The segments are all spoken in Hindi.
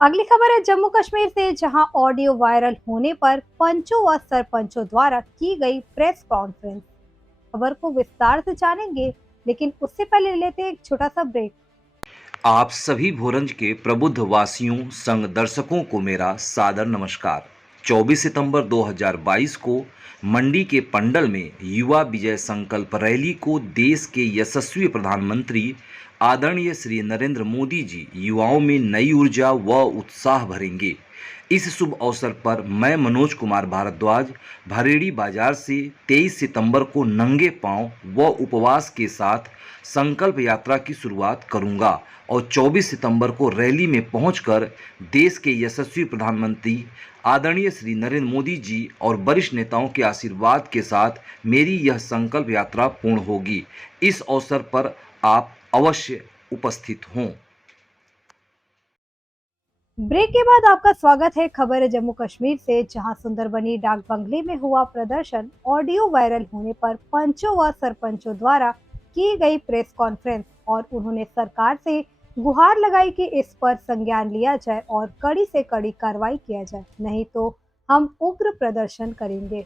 अगली खबर है जम्मू कश्मीर से, जहां ऑडियो वायरल होने पर पंचों व सरपंचों द्वारा की गई प्रेस कॉन्फ्रेंस। खबर को विस्तार से जानेंगे, लेकिन उससे पहले लेते हैं एक छोटा सा ब्रेक। आप सभी भोरंज के प्रबुद्ध वासियों संग दर्शकों को मेरा सादर नमस्कार। 24 सितंबर 2022 को मंडी के पंडल में युवा विजय संकल्प रैली को देश के यशस्वी प्रधानमंत्री आदरणीय श्री नरेंद्र मोदी जी युवाओं में नई ऊर्जा व उत्साह भरेंगे। इस शुभ अवसर पर मैं मनोज कुमार भारद्वाज भरेड़ी बाजार से 23 सितंबर को नंगे पांव व उपवास के साथ संकल्प यात्रा की शुरुआत करूंगा और 24 सितंबर को रैली में पहुंचकर देश के यशस्वी प्रधानमंत्री आदरणीय श्री नरेंद्र मोदी जी और वरिष्ठ नेताओं के आशीर्वाद के साथ मेरी यह संकल्प यात्रा पूर्ण होगी। इस अवसर पर आप अवश्य उपस्थित हों। ब्रेक के बाद आपका स्वागत है। खबर है जम्मू कश्मीर से, जहां सुंदरबनी डाक बंगले में हुआ प्रदर्शन। ऑडियो वायरल होने पर पंचों व सरपंचों द्वारा की गई प्रेस कॉन्फ्रेंस और उन्होंने सरकार से गुहार लगाई कि इस पर संज्ञान लिया जाए और कड़ी से कड़ी कार्रवाई किया जाए, नहीं तो हम उग्र प्रदर्शन करेंगे।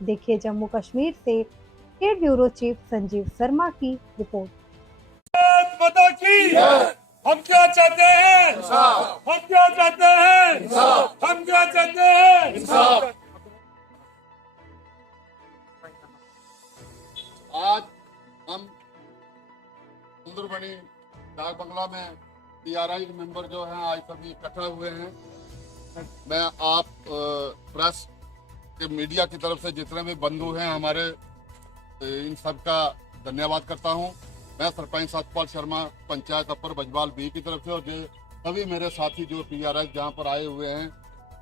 देखिए जम्मू कश्मीर से state bureau chief Sanjeev Sharma की रिपोर्ट। हम क्या चाहते हैं? हम क्या चाहते हैं? हम क्या चाहते हैं? आज हम सुंदरबनी डाक बंगला में पीआरआई मेंबर जो हैं आज सभी इकट्ठा हुए हैं। मैं आप प्रेस के मीडिया की तरफ से जितने भी बंधु हैं हमारे, इन सब का धन्यवाद करता हूं। मैं सरपंच सतपाल शर्मा पंचायत अपर बजवाल बी की तरफ से और जो सभी मेरे साथी जो पीआरआई जहां पर आए हुए हैं,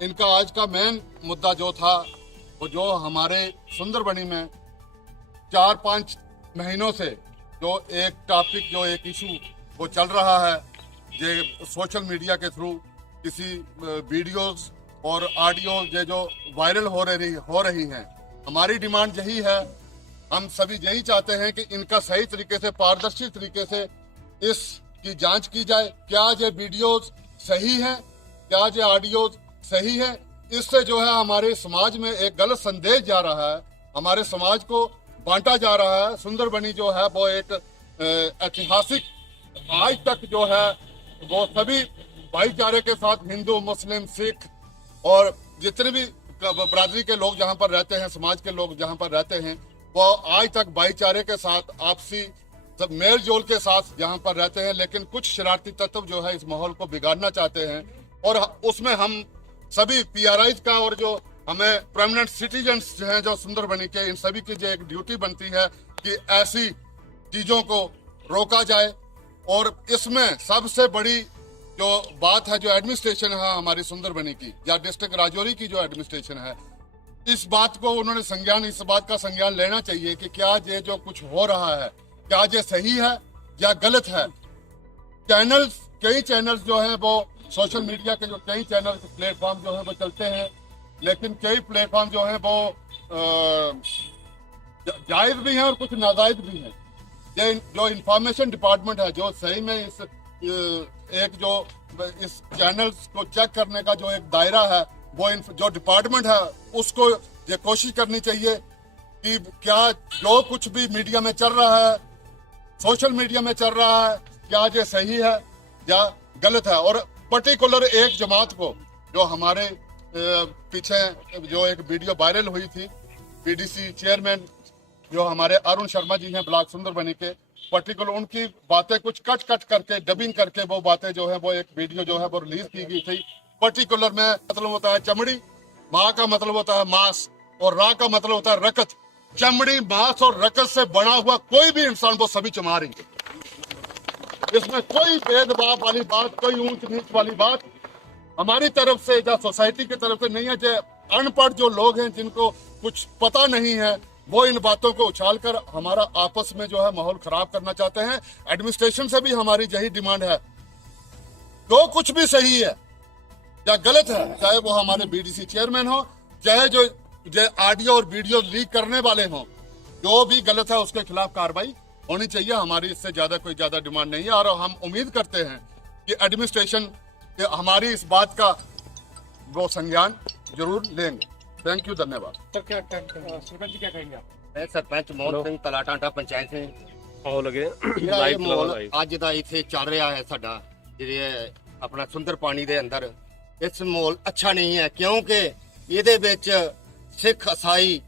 इनका आज का मेन मुद्दा जो था वो जो हमारे सुंदरबनी में 4-5 महीनों से जो एक टॉपिक जो एक इशू वो चल रहा है, जो सोशल मीडिया के थ्रू किसी वीडियोस और ऑडियो जो वायरल हो रही हैं। हमारी डिमांड यही है, हम सभी यही चाहते हैं कि इनका सही तरीके से पारदर्शी तरीके से इसकी जांच की जाए। क्या ये वीडियोस सही हैं, क्या ये ऑडियोज सही है? इससे जो है हमारे समाज में एक गलत संदेश जा रहा है, हमारे समाज को बांटा जा रहा है। सुंदरबनी जो है वो एक ऐतिहासिक, आज तक जो है वो सभी भाईचारे के साथ हिंदू मुस्लिम सिख और जितने भी बरादरी के लोग जहाँ पर रहते हैं, समाज के लोग जहाँ पर रहते हैं, वो आज तक भाईचारे के साथ आपसी सब मेल जोल के साथ यहाँ पर रहते हैं। लेकिन कुछ शरारती तत्व जो है इस माहौल को बिगाड़ना चाहते हैं और उसमें हम सभी पीआरआई का और जो हमें परमानेंट सिटीजन्स हैं जो सुंदरबनी के, इन सभी की जो एक ड्यूटी बनती है कि ऐसी चीजों को रोका जाए। और इसमें सबसे बड़ी जो बात है, जो एडमिनिस्ट्रेशन है हमारी सुंदरबनी की या डिस्ट्रिक्ट राजौरी की जो एडमिनिस्ट्रेशन है, इस बात को उन्होंने इस बात का संज्ञान लेना चाहिए कि क्या ये जो कुछ हो रहा है, क्या ये सही है या गलत है। कई चैनल्स जो हैं वो सोशल मीडिया के जो कई चैनल प्लेटफॉर्म जो है वो चलते हैं, लेकिन कई प्लेटफॉर्म जो है वो जायज भी हैं और कुछ नाजायज भी हैं। ये जो इंफॉर्मेशन डिपार्टमेंट है, जो सही में इस चैनल्स को चेक करने का जो एक दायरा है, वो जो डिपार्टमेंट है उसको ये कोशिश करनी चाहिए कि क्या जो कुछ भी मीडिया में चल रहा है, सोशल मीडिया में चल रहा है, क्या ये सही है या गलत है। और पर्टिकुलर एक जमात को, जो हमारे पीछे जो एक वीडियो वायरल हुई थी, पीडीसी चेयरमैन जो हमारे अरुण शर्मा जी हैं ब्लॉक सुंदरबनी के, पर्टिकुलर उनकी बातें कुछ कट करके डबिंग करके वो बातें जो है वो एक वीडियो जो है वो रिलीज की गई थी। पर्टिकुलर में मतलब होता है चमड़ी, माँ का मतलब होता है मांस और रा का मतलब होता है रकत। चमड़ी, मांस और रकत से बना हुआ कोई भी इंसान वो सभी चमारेंगे। इसमें कोई भेदभाव वाली बात, कोई ऊंच नीच वाली बात हमारी तरफ से या सोसाइटी की तरफ से नहीं है। जो अनपढ़ जो लोग हैं, जिनको कुछ पता नहीं है, वो इन बातों को उछाल कर हमारा आपस में जो है माहौल खराब करना चाहते हैं। एडमिनिस्ट्रेशन से भी हमारी यही डिमांड है, जो कुछ भी सही है या गलत है, चाहे वो हमारे बीडीसी चेयरमैन हो, चाहे जो ऑडियो और वीडियो लीक करने वाले हों, जो भी गलत है उसके खिलाफ कार्रवाई होनी चाहिए। हमारी इससे ज्यादा कोई ज्यादा डिमांड नहीं है और हम उम्मीद करते हैं कि एडमिनिस्ट्रेशन कि हमारी इस बात का वो संज्ञान जरूर लेंगे। थैंक यू, धन्यवाद। सर क्या सरपंच जी क्या कहेंगे आप? मैं सरपंच मोहन ਸਿੰਘ ਤਲਾਟਾਂਟਾ ਪੰਚਾਇਤ ਸੇ ਆਓ ਲਗੇ ਜਿਹੜਾ ਇਹ ਲਾਈਵ ਮਾਹੌਲ ਲਾਈਵ ਅੱਜ ਦਾ ਇੱਥੇ ਚੱਲ ਰਿਹਾ ਹੈ ਸਾਡਾ ਜਿਹੜੇ ਆਪਣਾ ਸੁੰਦਰ ਪਾਣੀ ਦੇ ਅੰਦਰ, ਇਸ ਮਾਹੌਲ ਅੱਛਾ ਨਹੀਂ ਹੈ ਕਿਉਂਕਿ ਇਹਦੇ ਵਿੱਚ ਸਿੱਖ ਈਸਾਈ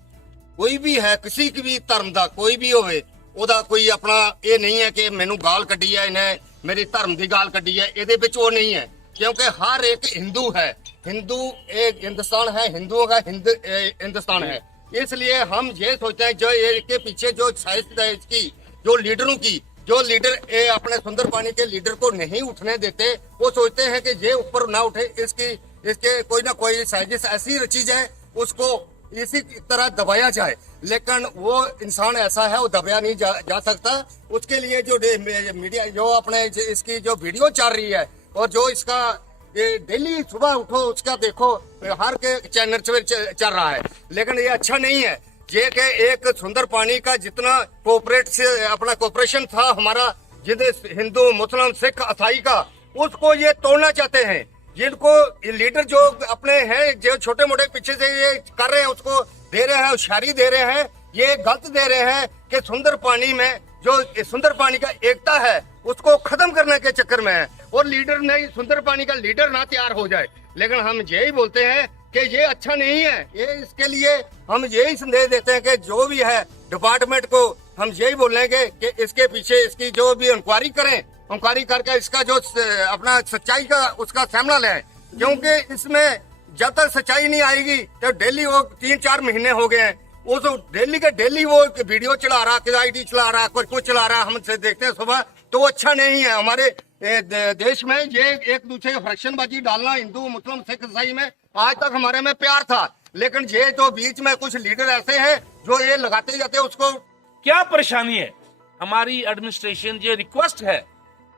ਕੋਈ ਵੀ ਹੈ, ਕਿਸੇ ਵੀ ਧਰਮ ਦਾ ਕੋਈ ਵੀ ਹੋਵੇ, ਉਹਦਾ ਕੋਈ ਆਪਣਾ ਇਹ ਨਹੀਂ ਹੈ ਕਿ ਮੈਨੂੰ ਗਾਲ ਕੱਢੀ ਹੈ ਇਹਨੇ, मेरे धर्म की गाल कटी है, ये वो नहीं है क्योंकि हर एक हिंदू है, हिंदू एक हिंदुस्तान है, हिंदुओं का हिंदुस्तान है। इसलिए हम ये सोचते हैं जो इसके पीछे जो साजिश है इसकी, जो लीडरों की, जो लीडर अपने सुंदर पानी के लीडर को नहीं उठने देते, वो सोचते हैं कि ये ऊपर ना उठे, इसके कोई ना कोई साजिश ऐसी रची जाए उसको इसी तरह दबाया जाए, लेकिन वो इंसान ऐसा है वो दबाया नहीं जा सकता। उसके लिए जो मीडिया जो अपने इसकी जो वीडियो चल रही है और जो इसका डेली सुबह उठो उसका देखो हर के चैनल चल रहा है, लेकिन ये अच्छा नहीं है। ये कि एक सुंदर पानी का जितना अपना कोऑपरेशन था हमारा, जिन्हें हिंदू मुस्लिम सिख ईसाई का, उसको ये तोड़ना चाहते हैं। जिनको लीडर जो अपने हैं जो छोटे मोटे पीछे से ये कर रहे हैं उसको दे रहे हैं, होशियारी दे रहे हैं, ये गलत दे रहे हैं कि सुंदर पानी में जो सुंदर पानी का एकता है उसको खत्म करने के चक्कर में है, और लीडर नहीं, सुंदर पानी का लीडर ना तैयार हो जाए। लेकिन हम यही बोलते हैं कि ये अच्छा नहीं है। ये इसके लिए हम यही संदेश देते हैं कि जो भी है डिपार्टमेंट को हम यही बोलेंगे कि इसके पीछे इसकी जो भी इंक्वायरी करें, इंक्वायरी करके इसका जो अपना सच्चाई का उसका सामना लें, क्योंकि इसमें जब तक सच्चाई नहीं आएगी तो डेली वो 3-4 महीने हो गए हैं, वो तो डेली के डेली वो वीडियो चला रहा, आईडी चला रहा, कुछ चला रहा, हम देखते हैं सुबह, तो अच्छा नहीं है। हमारे देश में ये एक दूसरे फैक्शनबाजी डालना, हिंदू मुस्लिम सिख ईसाई में आज तक हमारे में प्यार था, लेकिन ये जो बीच में कुछ लीडर ऐसे हैं जो ये लगाते जाते हैं उसको। क्या परेशानी है? हमारी एडमिनिस्ट्रेशन ये रिक्वेस्ट है,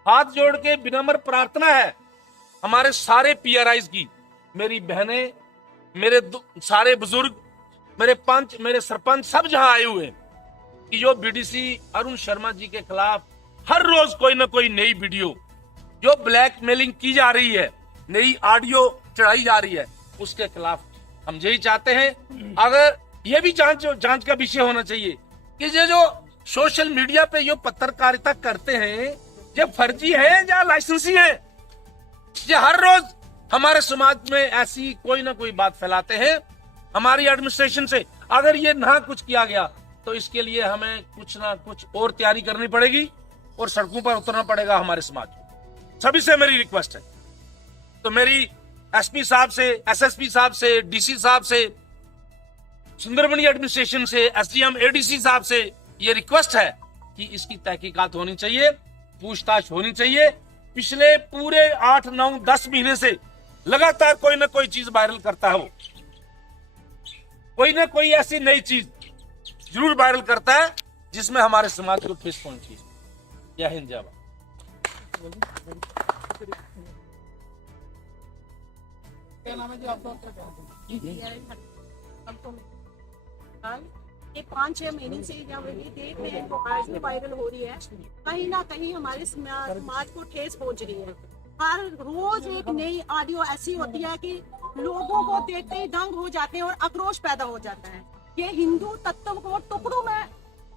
हाथ जोड़ के विनम्र प्रार्थना है हमारे सारे पीआरआईज की, मेरी बहनें, मेरे सारे बुजुर्ग, मेरे पंच, मेरे सरपंच सब जहां आए हुए हैं कि जो बीडीसी अरुण शर्मा जी के खिलाफ हर रोज कोई ना कोई नई वीडियो जो ब्लैकमेलिंग की जा रही है, नई ऑडियो चढ़ाई जा रही है, उसके खिलाफ हम यही चाहते हैं। अगर ये भी जांच का विषय होना चाहिए कि ये जो सोशल मीडिया पे जो पत्रकारिता करते हैं ये फर्जी है या लाइसेंसी है। ये हर रोज हमारे समाज में ऐसी कोई ना कोई बात फैलाते हैं। हमारी एडमिनिस्ट्रेशन से अगर ये ना कुछ किया गया तो इसके लिए हमें कुछ ना कुछ और तैयारी करनी पड़ेगी और सड़कों पर उतरना पड़ेगा हमारे समाज में। सभी से मेरी रिक्वेस्ट है, तो मेरी एसपी साहब से, एसएसपी साहब से, डीसी साहब से, सुंदरबनी एडमिनिस्ट्रेशन से, एसडीएम एडीसी साहब से ये रिक्वेस्ट है कि इसकी तहकीकात होनी चाहिए, पूछताछ होनी चाहिए। पिछले पूरे 8, 9, 10 महीने से लगातार कोई ना कोई चीज वायरल करता है, वो कोई ना कोई ऐसी नई चीज जरूर वायरल करता है जिसमें हमारे समाज को ठेस पहुंची। जय हिंद, जय भारत। क्या नाम है जी आपका? ये 5-6 महीने से जब ये देख रहे हैं तो आज भी वायरल हो रही है, कहीं ना कहीं हमारे समाज को ठेस पहुंच रही है। हर रोज एक नई ऑडियो ऐसी होती है कि लोगों को देखते ही दंग हो जाते हैं और आक्रोश पैदा हो जाता है। ये हिंदू तत्व को टुकड़ों में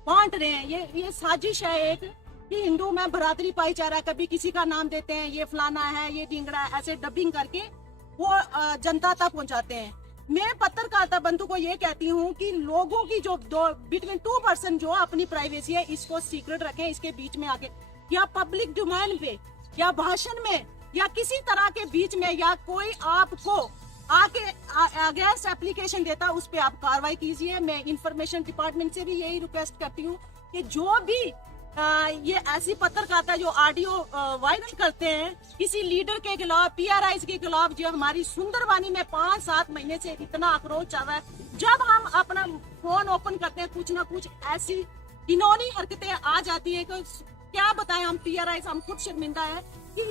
बांट रहे हैं। ये साजिश है एक कि हिंदू में बरादरी भाईचारा, कभी किसी का नाम देते हैं, ये फलाना है, ये ढिंगड़ा है, ऐसे डबिंग करके वो जनता तक पहुंचाते हैं। मैं पत्रकारिता बंधु को ये कहती हूँ कि लोगों की जो बिटवीन 2% जो अपनी प्राइवेसी है इसको सीक्रेट रखें। इसके बीच में आके या पब्लिक डोमेन पे या भाषण में या किसी तरह के बीच में या कोई आपको आके अगेंस्ट एप्लीकेशन देता उस पे आप कार्रवाई कीजिए। मैं इंफॉर्मेशन डिपार्टमेंट से भी यही रिक्वेस्ट करती हूँ कि जो भी ये ऐसी पत्रकारिता जो ऑडियो वायरल करते हैं किसी लीडर के खिलाफ, पीआरआईज के खिलाफ, जो हमारी सुंदरबनी में 5-7 महीने से इतना आक्रोश चल रहा है, जब हम अपना फोन ओपन करते हैं कुछ ना कुछ ऐसी घिनौनी हरकतें आ जाती है कि क्या बताएं हम पीआरआईज, हम खुद शर्मिंदा है कि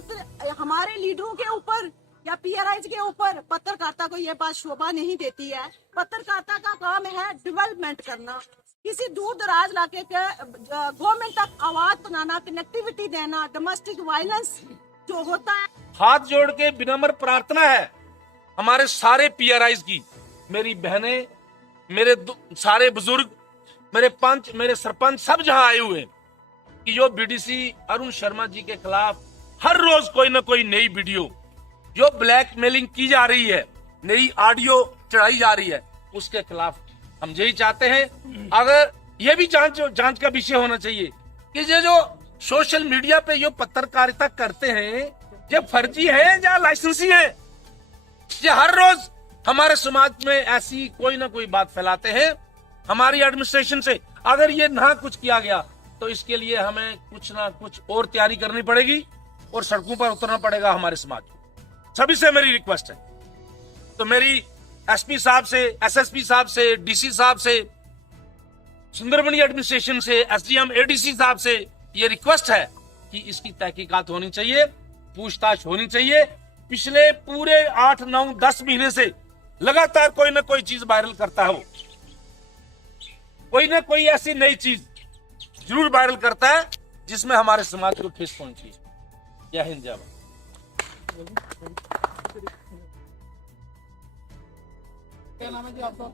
हमारे लीडरों के ऊपर या पीआरआईज के ऊपर पत्रकारिता को ये बात शोभा नहीं देती है। पत्रकारिता का काम है डेवलपमेंट करना, किसी दूर दराज इलाके के गवर्नमेंट तक आवाज बनाना, कनेक्टिविटी देना, डोमेस्टिक वायलेंस जो होता है। हाथ जोड़ के विनम्र प्रार्थना है हमारे सारे पीआरआईज की, मेरी बहनें, मेरे सारे बुजुर्ग, मेरे पंच, मेरे सरपंच सब जहां आए हुए हैं कि जो बीडीसी अरुण शर्मा जी के खिलाफ हर रोज कोई ना कोई नई वीडियो, जो ब्लैकमेलिंग की जा रही है, नई ऑडियो चढ़ाई जा रही है, उसके खिलाफ हम यही चाहते हैं। अगर ये भी जांच का विषय होना चाहिए कि ये जो सोशल मीडिया पे जो पत्रकारिता करते हैं ये फर्जी है या लाइसेंसी है। ये हर रोज हमारे समाज में ऐसी कोई ना कोई बात फैलाते हैं। हमारी एडमिनिस्ट्रेशन से अगर ये ना कुछ किया गया तो इसके लिए हमें कुछ ना कुछ और तैयारी करनी पड़ेगी और सड़कों पर उतरना पड़ेगा हमारे समाज को। सभी से मेरी रिक्वेस्ट है, तो मेरी एसपी साहब से, एसएसपी साहब से, डीसी साहब से, सुंदरबनी एडमिनिस्ट्रेशन से, एसडीएम एडीसी साहब से ये रिक्वेस्ट है कि इसकी तहकीकात होनी चाहिए, पूछताछ होनी चाहिए। पिछले पूरे 8, 9, 10 महीने से लगातार कोई ना कोई चीज वायरल करता है, कोई ना कोई ऐसी नई चीज जरूर वायरल करता है जिसमें हमारे समाज को ठेस पहुंची। जय हिंद, जय भारत। क्या नाम है जी आपका?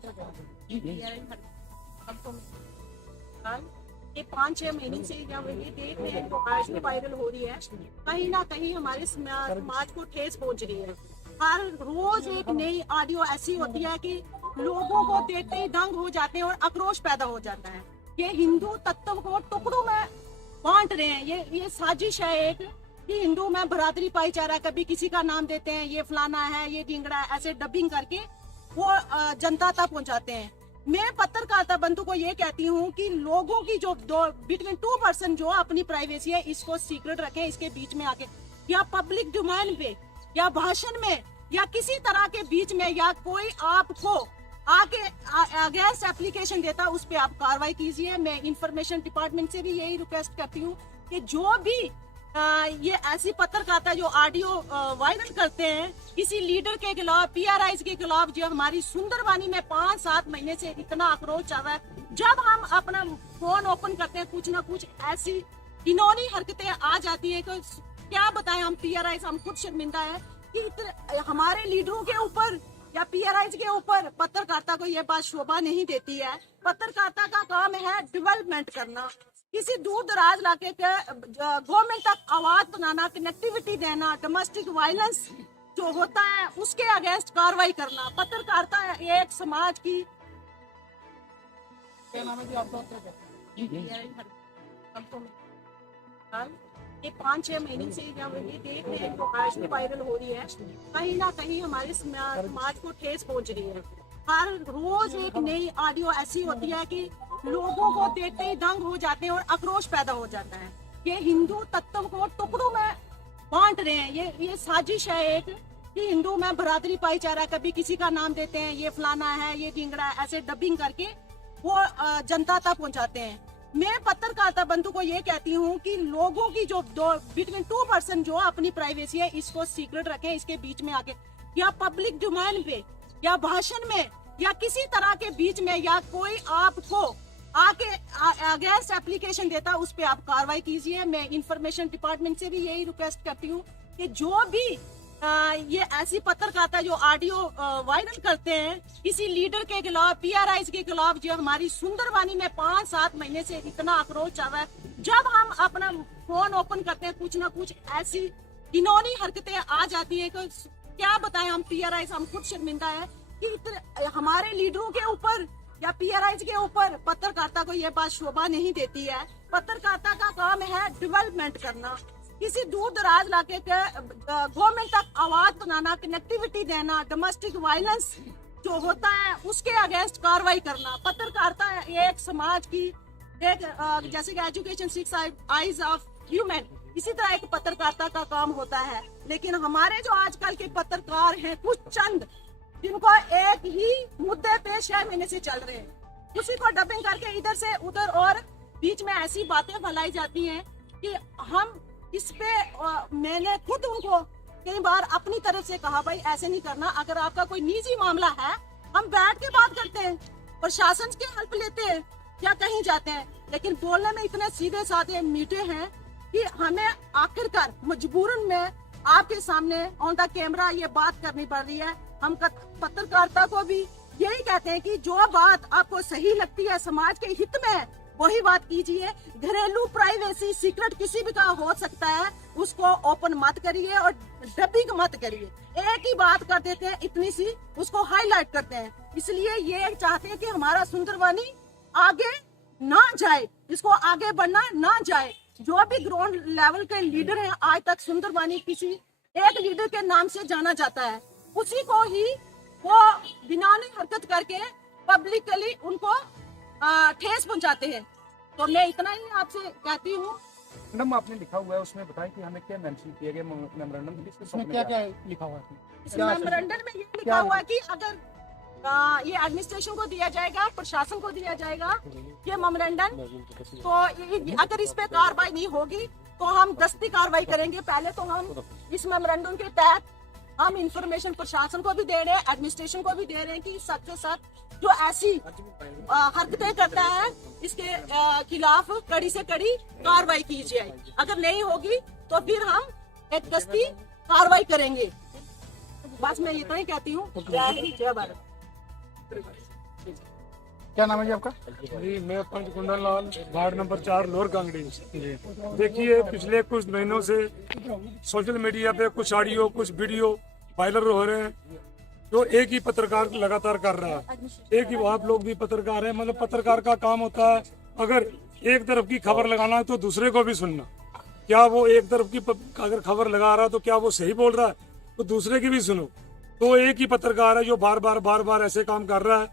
ये 5-6 महीने से जब ये देख रहे हैं तो आज भी वायरल हो रही है, कहीं ना कहीं हमारे समाज को ठेस पहुंच रही है। हर रोज एक नई ऑडियो ऐसी होती है कि लोगों को देखते ही दंग हो जाते हैं और आक्रोश पैदा हो जाता है। ये हिंदू तत्व को टुकड़ों में बांट रहे हैं। ये साजिश है एक कि हिंदू में बरादरी भाईचारा, कभी किसी का नाम देते हैं, ये फलाना है, ये ढिंगड़ा है, ऐसे डबिंग करके वो जनता तक पहुंचाते हैं। मैं पत्रकारिता बंधु को ये कहती हूँ कि लोगों की जो बिटवीन 2% जो अपनी प्राइवेसी है इसको सीक्रेट रखें। इसके बीच में आके या पब्लिक डोमेन पे या भाषण में या किसी तरह के बीच में या कोई आपको आगे अगेंस्ट एप्लीकेशन देता उस पे आप कार्रवाई कीजिए। मैं इंफॉर्मेशन डिपार्टमेंट से भी यही रिक्वेस्ट करती हूँ कि जो भी ये ऐसी पत्रकारिता जो ऑडियो वायरल करते हैं किसी लीडर के खिलाफ, पीआरआईज के खिलाफ, जो हमारी सुंदरबनी में 5-7 महीने से इतना आक्रोश चल रहा है। जब हम अपना फोन ओपन करते हैं कुछ ना कुछ ऐसी घिनौनी हरकतें आ जाती है कि क्या बताएं हम पीआरआईज, हम खुद शर्मिंदा है कि हमारे लीडरों के ऊपर या पीआरआईज के ऊपर पत्रकारिता को यह बात शोभा नहीं देती है। पत्रकारिता का काम है डेवलपमेंट करना, किसी दूर दराज इलाके के गवर्नमेंट तक आवाज बनाना, कनेक्टिविटी देना, डोमेस्टिक वायलेंस जो होता है उसके अगेंस्ट कार्रवाई करना। पत्रकारिता एक समाज की। क्या नाम है जी आपका? ये 5-6 महीने से जब ये देख रहे हैं तो आज भी वायरल हो रही है, कहीं ना कहीं हमारे समाज को ठेस पहुंच रही है। हर रोज एक नई ऑडियो ऐसी होती है कि लोगों को देखते ही दंग हो जाते हैं और आक्रोश पैदा हो जाता है। ये हिंदू तत्व को टुकड़ों में बांट रहे हैं। ये साजिश है एक कि हिंदू में बरादरी भाईचारा, कभी किसी का नाम देते हैं, ये फलाना है, ये ढिंगड़ा है, ऐसे डबिंग करके वो जनता तक पहुंचाते हैं। मैं पत्रकारिता बंधु को ये कहती हूँ कि लोगों की जो बिटवीन 2% जो अपनी प्राइवेसी है इसको सीक्रेट रखें। इसके बीच में आके या पब्लिक डोमेन पे या भाषण में या किसी तरह के बीच में या कोई आपको आके अगेंस्ट एप्लीकेशन देता उस पे आप कार्रवाई कीजिए। मैं इंफॉर्मेशन डिपार्टमेंट से भी यही रिक्वेस्ट करती हूँ कि जो भी ये ऐसी पत्रकारिता जो ऑडियो वायरल करते हैं किसी लीडर के खिलाफ, पीआरआईज के खिलाफ, जो हमारी सुंदरबनी में 5-7 महीने से इतना आक्रोश चल रहा है। जब हम अपना फोन ओपन करते हैं कुछ ना कुछ ऐसी घिनौनी हरकतें आ जाती है कि क्या बताएं हम पीआरआईज, हम खुद शर्मिंदा है कि हमारे लीडरों के ऊपर या पीआरआईज के ऊपर पत्रकारिता को यह बात शोभा नहीं देती है। पत्रकारिता का काम है डेवलपमेंट करना, किसी दूर दराज इलाके के गवर्नमेंट तक आवाज बनाना, कनेक्टिविटी देना, डोमेस्टिक वायलेंस जो होता है उसके अगेंस्ट कार्रवाई करना। पत्रकारिता एक समाज की एक जैसे कि एजुकेशन 6 आईज ऑफ ह्यूमन, इसी तरह एक पत्रकारिता का काम होता है। लेकिन हमारे जो आजकल के पत्रकार हैं कुछ चंद, जिनको एक ही मुद्दे पे 6 महीने से चल रहे हैं, उसी को डबिंग करके इधर से उधर और बीच में ऐसी बातें फैलाई जाती हैं कि हम इस पे मैंने खुद उनको कई बार अपनी तरफ से कहा भाई ऐसे नहीं करना। अगर आपका कोई निजी मामला है हम बैठ के बात करते हैं, प्रशासन की हेल्प लेते हैं या कहीं जाते हैं, लेकिन बोलने में इतने सीधे साधे मीठे हैं कि हमें आखिरकार मजबूरन में आपके सामने ऑन द कैमरा ये बात करनी पड़ रही है। हम पत्रकारिता को भी यही कहते हैं कि जो बात आपको सही लगती है समाज के हित में वही बात कीजिए। घरेलू प्राइवेसी सीक्रेट किसी भी का हो सकता है, उसको ओपन मत करिए और डबिंग मत करिए। एक ही बात कर देते हैं इतनी सी, उसको हाईलाइट करते हैं। इसलिए ये चाहते हैं कि हमारा सुंदरबनी आगे ना जाए, इसको आगे बढ़ना ना जाए। जो भी ग्राउंड लेवल के लीडर हैं, आज तक सुंदरबनी किसी एक लीडर के नाम से जाना जाता है, उसी को ही वो बिनानी हरकत करके पब्लिकली उनको ठेस पहुंचाते हैं। तो मैं इतना ही आपसे कहती हूँ। मैडम आपने लिखा हुआ है उसमें बताएं कि हमें क्या मेंशन किया गया मेमोरेंडम, इसमें क्या क्या लिखा हुआ है? इस मेमोरेंडम में ये लिखा हुआ है कि अगर ये एडमिनिस्ट्रेशन को दिया जाएगा, प्रशासन को दिया जाएगा ये मेमोरेंडम, तो अगर इस पे कार्रवाई नहीं होगी तो हम दस्ती कार्रवाई करेंगे। पहले तो हम इस मेमोरेंडम के तहत हम इंफॉर्मेशन प्रशासन को भी दे रहे हैं, एडमिनिस्ट्रेशन को भी दे रहे हैं कि सख्त से सख्त जो ऐसी हरकतें करता है इसके खिलाफ कड़ी से कड़ी कार्रवाई की जाए। अगर नहीं होगी तो फिर हम एक दस्ती कार्रवाई करेंगे। बस मैं इतना ही कहती हूँ। जय हिंद, जय भारत। क्या नाम है जी आपका? जी मैं पंच Kundan Lal, ward number 4 lower Kangri. देखिए पिछले कुछ महीनों से सोशल मीडिया पे कुछ ऑडियो कुछ वीडियो वायरल हो रहे हैं जो एक ही पत्रकार लगातार कर रहा है। एक ही आप लोग भी पत्रकार हैं, मतलब पत्रकार का काम होता है अगर एक तरफ की खबर लगाना है तो दूसरे को भी सुनना। क्या वो एक तरफ की अगर खबर लगा रहा है तो क्या वो सही बोल रहा है, तो दूसरे की भी सुनो। तो एक ही पत्रकार है जो बार बार ऐसे काम कर रहा है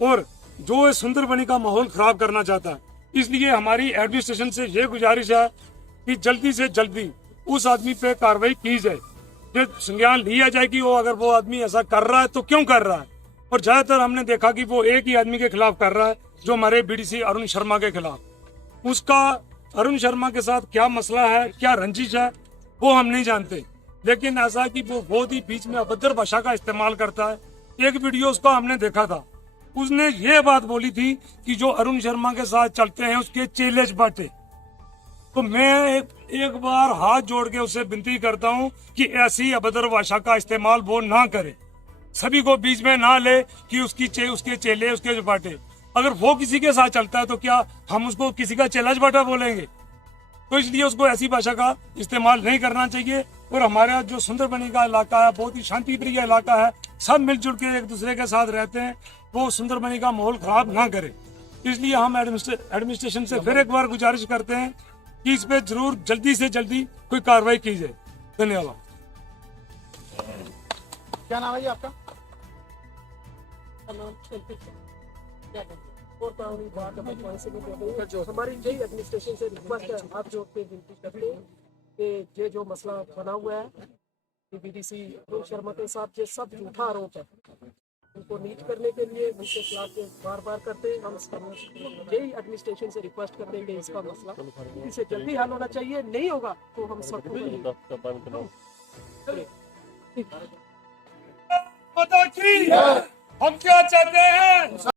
और जो सुंदरबनी का माहौल खराब करना चाहता है। इसलिए हमारी एडमिनिस्ट्रेशन से ये गुजारिश है कि जल्दी से जल्दी उस आदमी पे कार्रवाई की जाए, जो संज्ञान लिया जाए कि वो अगर वो आदमी ऐसा कर रहा है तो क्यों कर रहा है। और ज्यादातर हमने देखा कि वो एक ही आदमी के खिलाफ कर रहा है, जो हमारे बीडीसी अरुण शर्मा के खिलाफ। उसका अरुण शर्मा के साथ क्या मसला है, क्या रंजिश है, वो हम नहीं जानते, लेकिन ऐसा कि वो बहुत ही बीच में अभद्र भाषा का इस्तेमाल करता है। एक वीडियो उसका हमने देखा था, उसने ये बात बोली थी कि जो अरुण शर्मा के साथ चलते हैं उसके चेलेज बांटे। तो मैं एक बार हाथ जोड़ के उससे विनती करता हूं कि ऐसी अभद्र भाषा का इस्तेमाल वो ना करे, सभी को बीच में ना ले कि उसके चेले उसके बांटे। अगर वो किसी के साथ चलता है तो क्या हम उसको किसी का चेलाज बांटा बोलेंगे? तो इसलिए उसको ऐसी भाषा का इस्तेमाल नहीं करना चाहिए। और हमारा जो सुंदरबनी का इलाका है बहुत ही शांति प्रिय इलाका है, सब मिलजुल के एक दूसरे के साथ रहते हैं, वो सुंदरबनी का माहौल खराब ना करे। इसलिए हम एडमिनिस्ट्रेशन से फिर एक बार गुजारिश करते हैं कि इस पे जरूर जल्दी से जल्दी कोई कार्रवाई की जाए। धन्यवाद। क्या नाम है जी आपका? हमारी यही एडमिनिस्ट्रेशन से रिक्वेस्ट है, हाथ जोड़ के विनती करते हैं कि ये जो मसला बना हुआ है कि बीडीसी अरुण शर्मा के साथ ये सब झूठा आरोप है, उनको नीच करने के लिए उनके खिलाफ बार करते हैं। हम यही एडमिनिस्ट्रेशन से रिक्वेस्ट करते हैं कि इसका मसला इससे जल्दी हल होना चाहिए। नहीं होगा तो हम सब पता की हम क्या चाहते हैं।